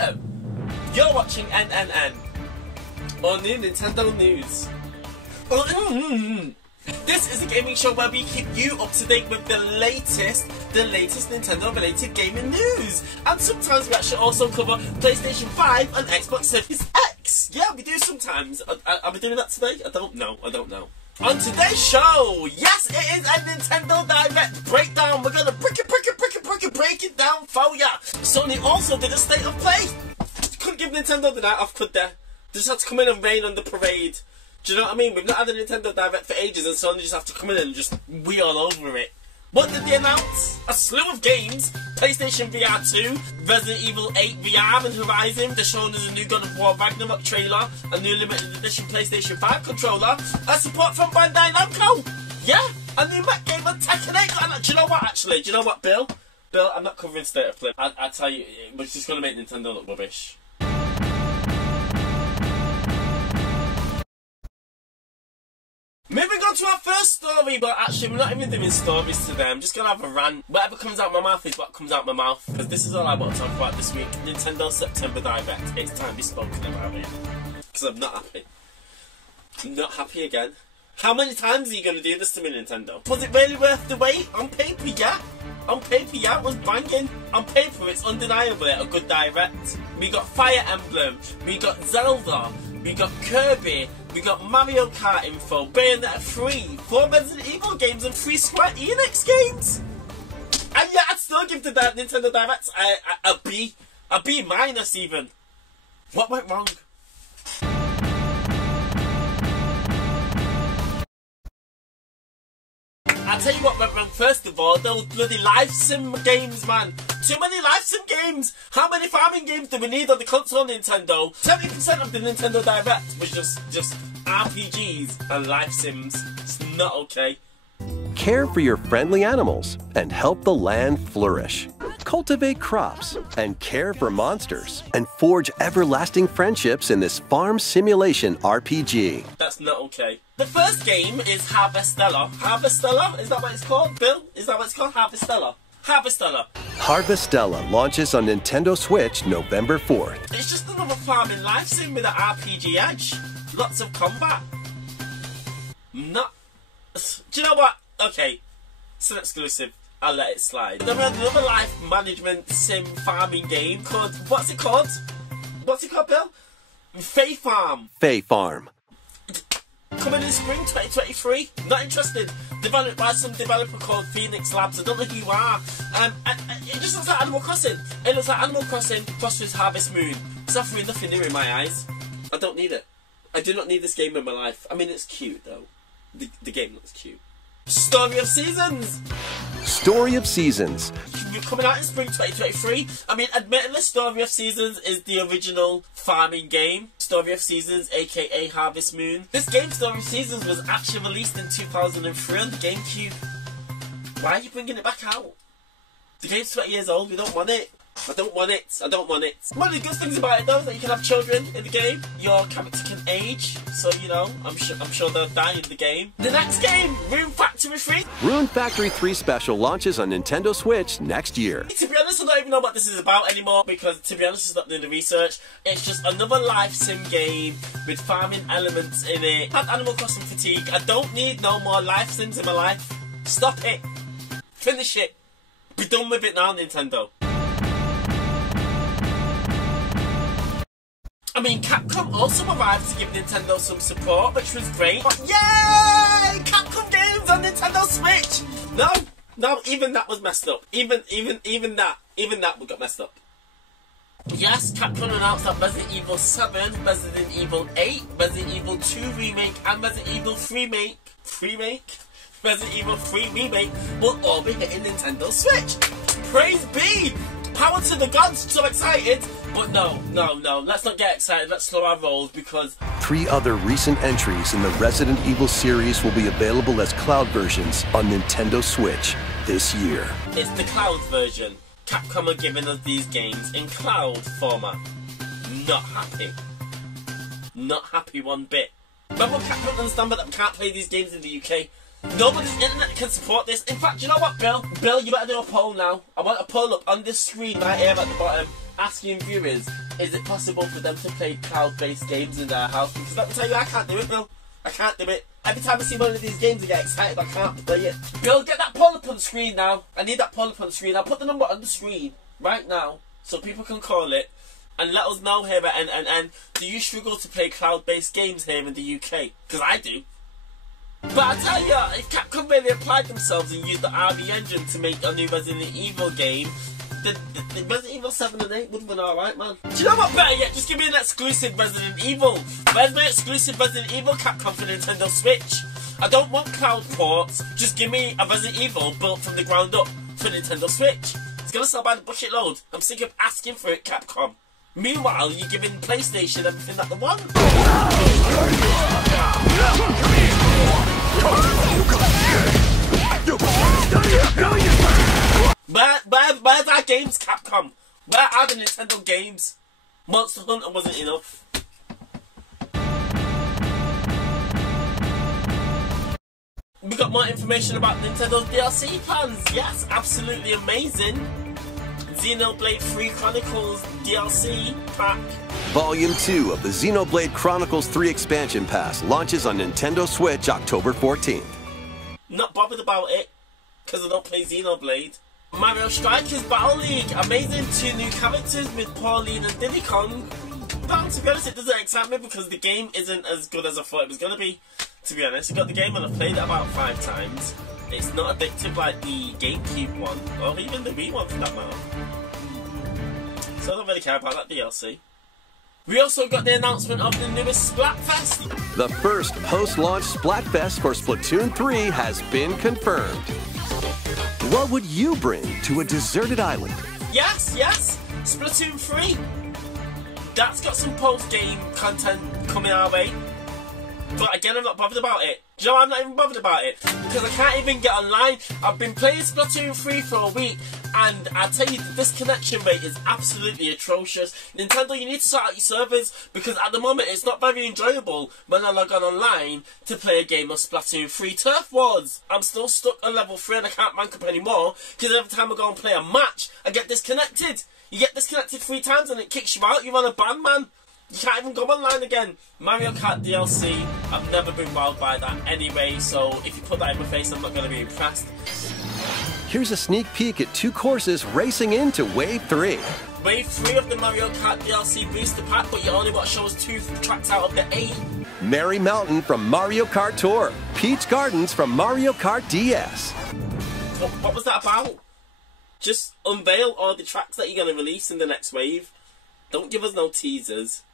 Hello, you're watching NNN, or New Nintendo News. This is a gaming show where we keep you up to date with the latest Nintendo related gaming news. And sometimes we actually also cover PlayStation 5 and Xbox Series X. Yeah, we do sometimes. Are we doing that today? I don't know. On today's show, yes, it is a Nintendo Direct breakdown. We're gonna break it down for ya. Sony also did a state of play. Couldn't give Nintendo the night off, could they? They just had to come in and rain on the parade. Do you know what I mean? We've not had a Nintendo Direct for ages, and Sony just have to come in and just wheel all over it. What did they announce? A slew of games. PlayStation VR 2, Resident Evil 8 VR and Horizon. They're showing us a new God of War Ragnarok trailer, a new limited edition PlayStation 5 controller, and support from Bandai Namco. Yeah, a new Mac game on Tekken 8. Do you know what, actually? Do you know what, Bill? Bill, I'm not covering State of Play. I tell you, we're just going to make Nintendo look rubbish. Moving on to our first story, but actually we're not even doing stories today. I'm just going to have a rant. Whatever comes out my mouth is what comes out my mouth, because this is all I want to talk about this week. Nintendo September Direct. It's time to be spoken about it. Because I'm not happy. I'm not happy again. How many times are you going to do this to me, Nintendo? Was it really worth the wait? On paper, yeah. On paper, yeah, it was banging. On paper, it's undeniably a good Direct. We got Fire Emblem. We got Zelda. We got Kirby. We got Mario Kart info, Bayonetta 3, 4 Resident Evil games and 3 Square Enix games. And yeah, I'd still give the Nintendo Direct a B minus even. What went wrong? I'll tell you what went wrong first of all, those bloody live sim games, man. Too many live sim games. How many farming games do we need on the console, Nintendo? 70% of the Nintendo Direct was just RPGs and live sims. It's not okay. Care for your friendly animals and help the land flourish. Cultivate crops and care for monsters and forge everlasting friendships in this farm simulation RPG. That's not okay. The first game is Harvestella. Harvestella? Is that what it's called, Bill? Is that what it's called? Harvestella. Harvestella. Harvestella launches on Nintendo Switch November 4th. It's just another farming live sim with an RPG edge. Lots of combat. Not... Do you know what? Okay, it's an exclusive. I'll let it slide. Then we had another life management sim farming game called... What's it called? What's it called, Bill? Fae Farm. Fae Farm. Coming in spring 2023. Not interested. Developed by some developer called Phoenix Labs. I don't know who you are. It just looks like Animal Crossing. It looks like Animal Crossing crossed with Harvest Moon. It's offering nothing new in my eyes. I don't need it. I do not need this game in my life. I mean, it's cute though. The game looks cute. Story of Seasons. Story of Seasons. Coming out in spring 2023. I mean, admittedly, Story of Seasons is the original farming game. Story of Seasons, aka Harvest Moon. This game, Story of Seasons, was actually released in 2003 on the GameCube. Why are you bringing it back out? The game's 20 years old, we don't want it. I don't want it. One of the good things about it though is that you can have children in the game. Your character can age, so you know, I'm sure they'll die in the game. The next game, Rune Factory 3. Rune Factory 3 Special launches on Nintendo Switch next year. To be honest, I don't even know what this is about anymore because, to be honest, it's not doing the research. It's just another live sim game with farming elements in it. I've had Animal Crossing fatigue. I don't need no more live sims in my life. Stop it. Finish it. Be done with it now, Nintendo. I mean, Capcom also arrived to give Nintendo some support, which was great. But yay! Capcom games on Nintendo Switch! No, even that was messed up. Even that got messed up. Yes, Capcom announced that Resident Evil 7, Resident Evil 8, Resident Evil 2 Remake, and Resident Evil 3 Resident Evil 3 Remake will all be hitting Nintendo Switch. Praise be! Power to the gods, so excited! But no, let's not get excited, let's slow our rolls because 3 other recent entries in the Resident Evil series will be available as cloud versions on Nintendo Switch this year. It's the cloud version. Capcom are giving us these games in cloud format. Not happy. Not happy one bit. But will Capcom understand that we can't play these games in the UK? Nobody's internet can support this. In fact, you know what, Bill? Bill, you better do a poll now. I want a poll up on this screen right here at the bottom, asking viewers, is it possible for them to play cloud-based games in their house? Because let me tell you, I can't do it, Bill. I can't do it. Every time I see one of these games, I get excited. I can't play it. Bill, get that poll up on the screen now. I need that poll up on the screen. I'll put the number on the screen right now so people can call it and let us know here. And do you struggle to play cloud-based games here in the UK? Because I do. But I tell you, if Capcom really applied themselves and used the RB engine to make a new Resident Evil game, the Resident Evil 7 and 8 would have been alright, man. Do you know what, better yet? Just give me an exclusive Resident Evil. Where's my exclusive Resident Evil Capcom for Nintendo Switch? I don't want cloud ports. Just give me a Resident Evil built from the ground up for Nintendo Switch. It's gonna sell by the bucket load. I'm sick of asking for it, Capcom. Meanwhile, you're giving PlayStation everything that they want. Where's our games, Capcom? Where are the Nintendo games? Monster Hunter wasn't enough. We got more information about Nintendo's DLC plans. Yes, absolutely amazing. Xenoblade 3 Chronicles DLC pack. Volume 2 of the Xenoblade Chronicles 3 expansion pass launches on Nintendo Switch October 14th. Not bothered about it, because I don't play Xenoblade. Mario Strikers Battle League. Amazing 2 new characters with Pauline and Diddy Kong. But to be honest, it doesn't excite me because the game isn't as good as I thought it was going to be. To be honest, I got the game and I've played it about 5 times. It's not addictive like the GameCube one, or even the Wii one for that matter. So I don't really care about that DLC. We also got the announcement of the newest Splatfest. The first post-launch Splatfest for Splatoon 3 has been confirmed. What would you bring to a deserted island? Yes, Splatoon 3. That's got some post-game content coming our way. But again, I'm not bothered about it. Do you know why I'm not even bothered about it? Because I can't even get online. I've been playing Splatoon 3 for a week, and I tell you, the disconnection rate is absolutely atrocious. Nintendo, you need to sort out your servers, because at the moment it's not very enjoyable when I log on online to play a game of Splatoon 3 Turf Wars. I'm still stuck on level 3 and I can't rank up anymore, because every time I go and play a match, I get disconnected. You get disconnected 3 times and it kicks you out. You're on a ban, man. You can't even go online again. Mario Kart DLC, I've never been wowed by that anyway, so if you put that in my face, I'm not going to be impressed. Here's a sneak peek at 2 courses racing into Wave 3. Wave 3 of the Mario Kart DLC booster pack, but you only got to show us 2 tracks out of the 8. Merry Mountain from Mario Kart Tour. Peach Gardens from Mario Kart DS. What was that about? Just unveil all the tracks that you're going to release in the next wave. Don't give us no teasers.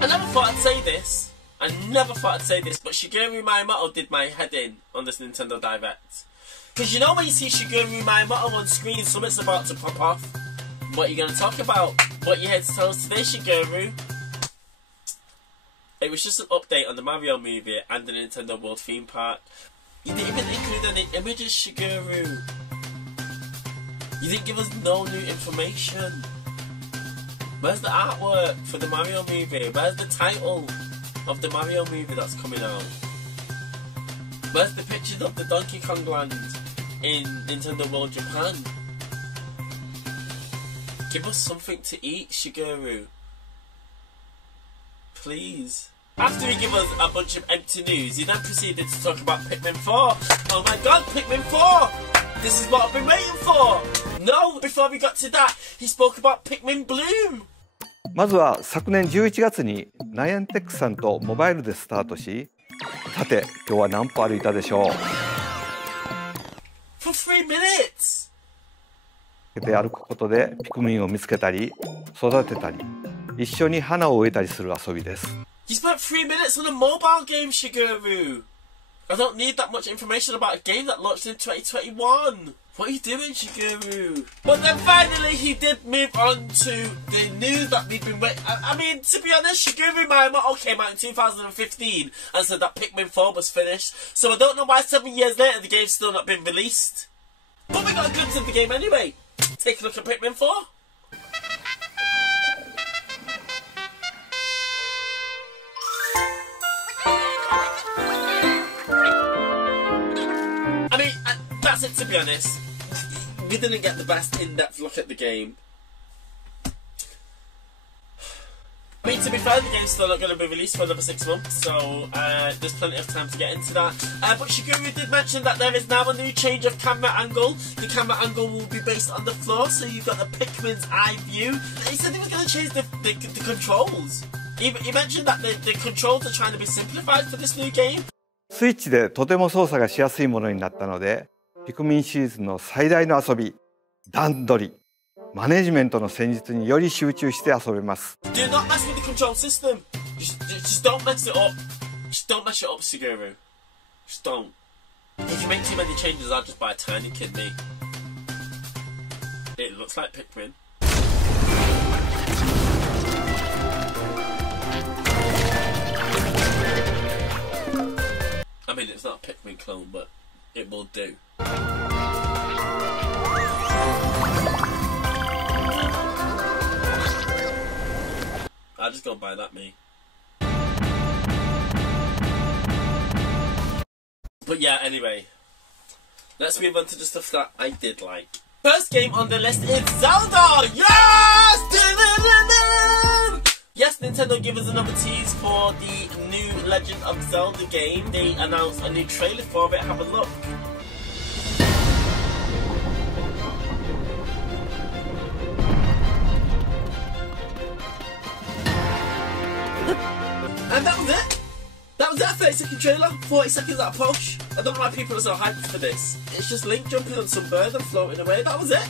I never thought I'd say this. But Shigeru Miyamoto did my head in on this Nintendo Direct. Because you know when you see Shigeru Miyamoto on screen, something's about to pop off. What are you going to talk about? What you here to tell us today, Shigeru? It was just an update on the Mario movie and the Nintendo World theme park. You didn't even include any images, Shigeru. You didn't give us no new information. Where's the artwork for the Mario movie? Where's the title of the Mario movie that's coming out? Where's the pictures of the Donkey Kong Land in Nintendo World Japan? Give us something to eat, Shigeru. Please. After he gave us a bunch of empty news, he then proceeded to talk about Pikmin 4. Oh my god, Pikmin 4! This is what I've been waiting for! No, before we got to that, he spoke about Pikmin Bloom! まずは昨年11月にナイアンテックさんとモバイルでスタートし、さて今日は何歩歩いたでしょう。For 3 minutes! で歩くことでピクミンを見つけたり、育てたり、一緒に花を植えたりする遊びです。You spent 3 minutes on a mobile game, Shigeru! I don't need that much information about a game that launched in 2021. What are you doing, Shigeru? But then finally he did move on to the news that we've been waiting. I mean, to be honest, Shigeru Miyamoto came out in 2015 and said that Pikmin 4 was finished. So I don't know why 7 years later the game's still not been released. But we got a glimpse of the game anyway. Take a look at Pikmin 4. to be honest, we didn't get the best in-depth look at the game. I mean, to be fair, the game's still not going to be released for another 6 months, so there's plenty of time to get into that. But Shiguru did mention that there is now a new change of camera angle. The camera angle will be based on the floor, so you've got the Pikmin's eye view. He said he was going to change the controls. He mentioned that the controls are trying to be simplified for this new game. スイッチでとても操作がしやすいものになったので、ピクミンシリーズの最大の遊び、段取り、マネジメントの戦術により集中して遊べます。Do not mess with the control system. Just don't mess it up. Just don't mess it up, Shiguru. Just don't. If you make too many changes, I'll just buy a tiny kid, mate. It looks like Pikmin. I mean, it's not a Pikmin clone, but it will do. I'll just go buy that, me. But yeah, anyway. Let's move on to the stuff that I did like. First game on the list is Zelda! Yes! Yes, Nintendo give us another tease for the new Legend of Zelda game. They announced a new trailer for it. Have a look. And that was it. That was that 30-second trailer. 40 seconds at a push. I don't know why people are so hyped for this. It's just Link jumping on some bird and floating away. That was it.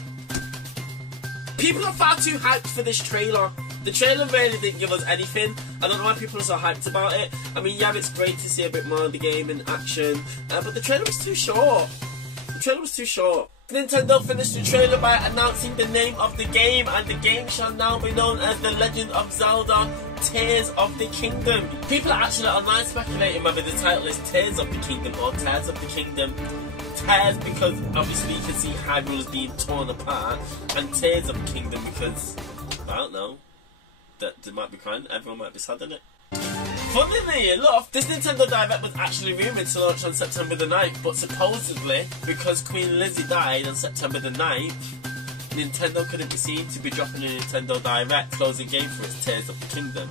People are far too hyped for this trailer. The trailer really didn't give us anything. I don't know why people are so hyped about it. I mean, yeah, it's great to see a bit more of the game in action, but the trailer was too short. The trailer was too short. Nintendo finished the trailer by announcing the name of the game, and the game shall now be known as The Legend of Zelda Tears of the Kingdom. People are actually online speculating whether the title is Tears of the Kingdom or Tears of the Kingdom. Tears because obviously you can see Hyrule's being torn apart, and Tears of the Kingdom because, I don't know, that they might be crying, everyone might be sad in it. Funnily enough, this Nintendo Direct was actually rumoured to launch on September the 9th, but supposedly, because Queen Lizzie died on September the 9th, Nintendo couldn't be seen to be dropping a Nintendo Direct closing game for its Tears of the Kingdom.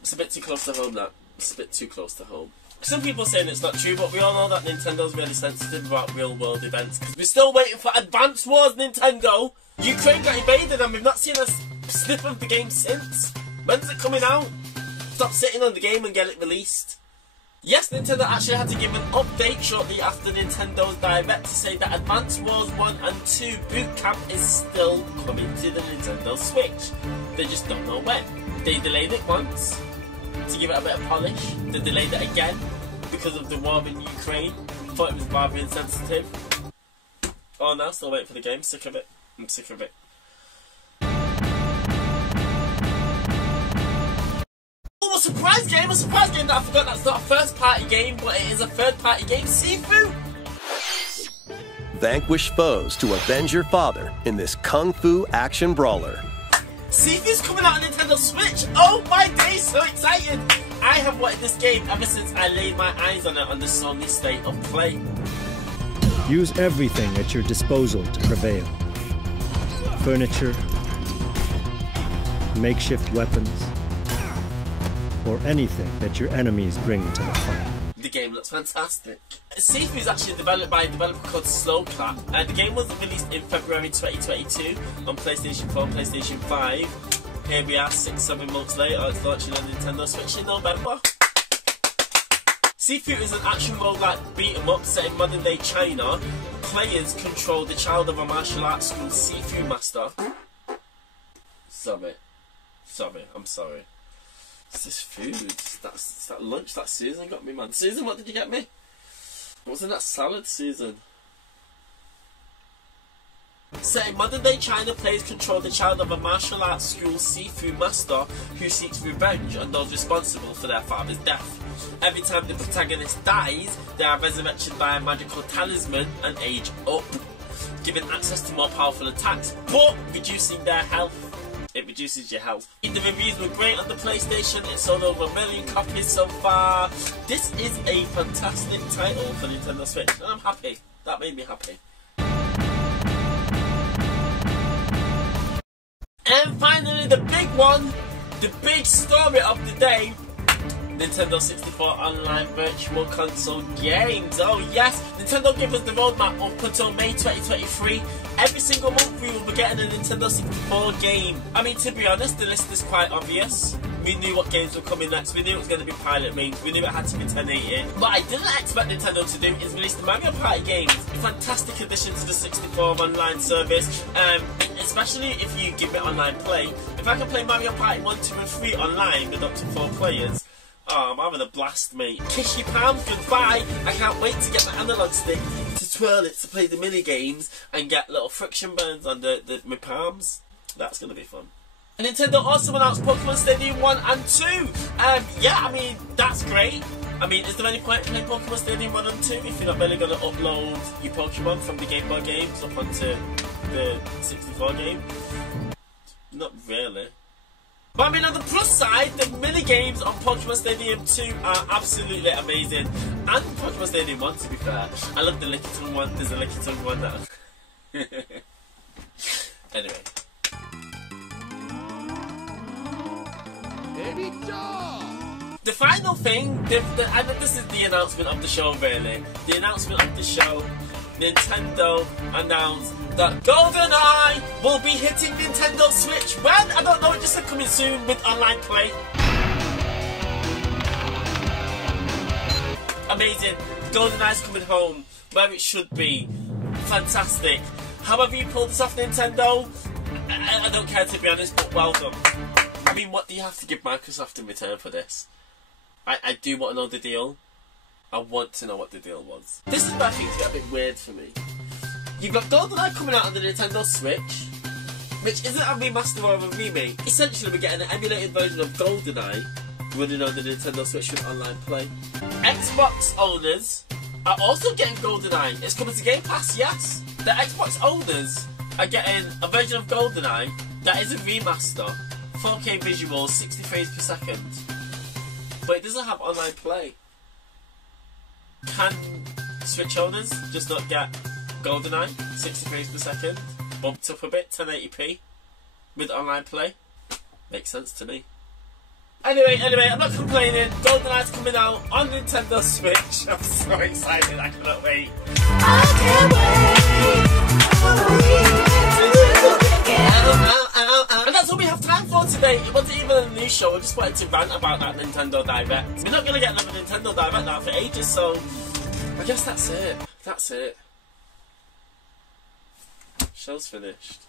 It's a bit too close to home, that. It's a bit too close to home. Some people saying it's not true, but we all know that Nintendo's really sensitive about real-world events, because we're still waiting for Advance Wars, Nintendo! Ukraine got invaded and we've not seen a snip of the game since. When's it coming out? Stop sitting on the game and get it released. Yes, Nintendo actually had to give an update shortly after Nintendo's Direct to say that Advance Wars 1 and 2 Boot Camp is still coming to the Nintendo Switch. They just don't know when. They delayed it once to give it a bit of polish. They delayed it again because of the war in Ukraine. Thought it was rather insensitive. Oh, now still waiting for the game. Sick of it. I'm sick of it. Oh, a surprise game that I forgot that's not a first party game, but it is a third party game, Sifu! Vanquish foes to avenge your father in this kung fu action brawler. Sifu's coming out on Nintendo Switch! Oh my days, so excited! I have wanted this game ever since I laid my eyes on it on the Sony State of Play. Use everything at your disposal to prevail. Furniture, makeshift weapons, or anything that your enemies bring to the fight. The game looks fantastic. Sifu is actually developed by a developer called Slowclap. The game was released in February 2022 on PlayStation 4 and PlayStation 5. Here we are 6-7 months later, it's launching on Nintendo Switch in November. Sifu is an action roguelike beat-em-up set in modern-day China. Players control the child of a martial arts school Sifu master. Sorry, I'm sorry. It's this food. It's that lunch that Susan got me, man. Susan, what did you get me? What was in that salad, Susan? Set in modern-day China, players control the child of a martial arts school Sifu master who seeks revenge on those responsible for their father's death. Every time the protagonist dies, they are resurrected by a magical talisman and age up, giving access to more powerful attacks, but reducing their health. it reduces your health. The reviews were great on the PlayStation. It sold over 1 million copies so far. This is a fantastic title for Nintendo Switch, and I'm happy. That made me happy. And finally, the big one, the big story of the day, Nintendo 64 Online Virtual Console games. Oh yes, Nintendo gave us the roadmap up until May 2023. Every single month we will be getting a Nintendo 64 game. I mean, to be honest, the list is quite obvious. We knew what games were coming next. We knew it was going to be Pilot Wings. We knew it had to be 1080. What I didn't expect Nintendo to do is release the Mario Party games. A fantastic addition to the 64 online service. Especially if you give it online play. If I can play Mario Party 1, 2 and 3 online with up to 4 players, oh, I'm having a blast, mate. Kiss your palms goodbye. I can't wait to get my analog stick to twirl it to play the mini games and get little friction burns on my palms. That's going to be fun. And Nintendo also announced Pokemon Stadium 1 and 2. Yeah, I mean, that's great. I mean, is there any point in playing Pokemon Stadium 1 and 2 if you're not really going to upload your Pokemon from the Game Boy games up onto the 64 game? Not really. But I mean, on the plus side, the mini-games on Pokemon Stadium 2 are absolutely amazing. And Pokemon Stadium 1, to be fair. I love the Lickitung one. There's a Lickitung one that... Anyway. The final thing, and this is the announcement of the show, really. The announcement of the show, Nintendo announced that Goldeneye will be hitting Nintendo Switch. When? I don't know, it just said coming soon with online play. Amazing. Goldeneye's coming home, where it should be. Fantastic. However you pulled this off, Nintendo, I don't care, to be honest, but well done. I mean, what do you have to give Microsoft in return for this? I do want to know the deal. I want to know what the deal was. This is where things get a bit weird for me. You've got GoldenEye coming out on the Nintendo Switch, which isn't a remaster or a remake. Essentially, we're getting an emulated version of GoldenEye running on the Nintendo Switch with online play. Xbox owners are also getting GoldenEye. It's coming to Game Pass, yes. The Xbox owners are getting a version of GoldenEye that is a remaster, 4K visuals, 60 frames per second. But it doesn't have online play. Can Switch owners just not get GoldenEye, 60 frames per second, bumped up a bit, 1080p, with online play? Makes sense to me. Anyway, I'm not complaining. GoldenEye's coming out on Nintendo Switch. I'm so excited, I cannot wait. I can't wait. And that's all we have time for today. It wasn't even a news show, I just wanted to rant about that Nintendo Direct. We're not going to get another Nintendo Direct now for ages, so I guess that's it. That's it. Show's finished.